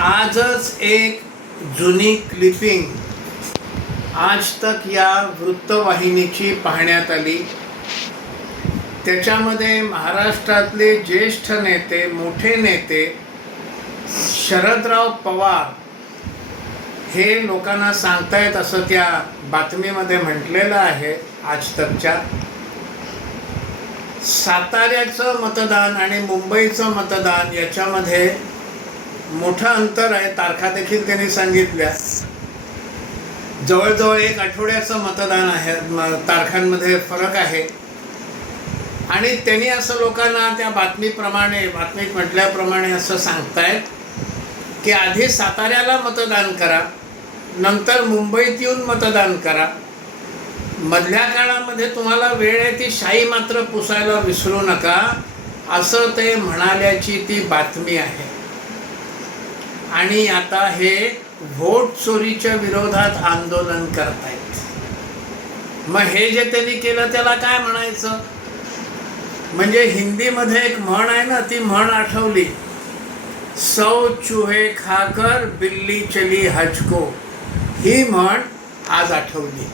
आजच एक जुनी क्लिपिंग आज तक या वृत्तवाहिनीची पाहण्यात आली. त्याच्यामध्ये महाराष्ट्रातले ज्येष्ठ नेते, मोठे नेते शरदराव पवार हे लोकांना सांगतायत असं त्या बातमीमध्ये म्हटलेलं आहे. आज तकच्या साताऱ्याचं मतदान आणि मुंबईचं मतदान याच्यामध्ये मोठं अंतर आहे. तारखा देखील त्यांनी सांगितल्या. जवळजवळ एक आठवड्याचं मतदान आहे, तारखांमध्ये फरक आहे. आणि त्यांनी असं लोकांना त्या बातमीत म्हटल्याप्रमाणे असं सांगतायत की आधी साताऱ्याला मतदान करा, नंतर मुंबईत येऊन मतदान करा. मधल्या काळामध्ये तुम्हाला वेळ आहे ती शाई मात्र पुसायला विसरू नका, असं ते म्हणाल्याची ती बातमी आहे. आणि आता हे व्होट चोरीच्या विरोधात आंदोलन करतायत. मग हे जे त्यांनी केलं त्याला काय म्हणायचं? म्हणजे हिंदीमध्ये एक म्हण आहे ना, ती म्हण आठवली, 100 चूहे खाकर बिल्ली चली हज को. ही म्हण आज आठवली.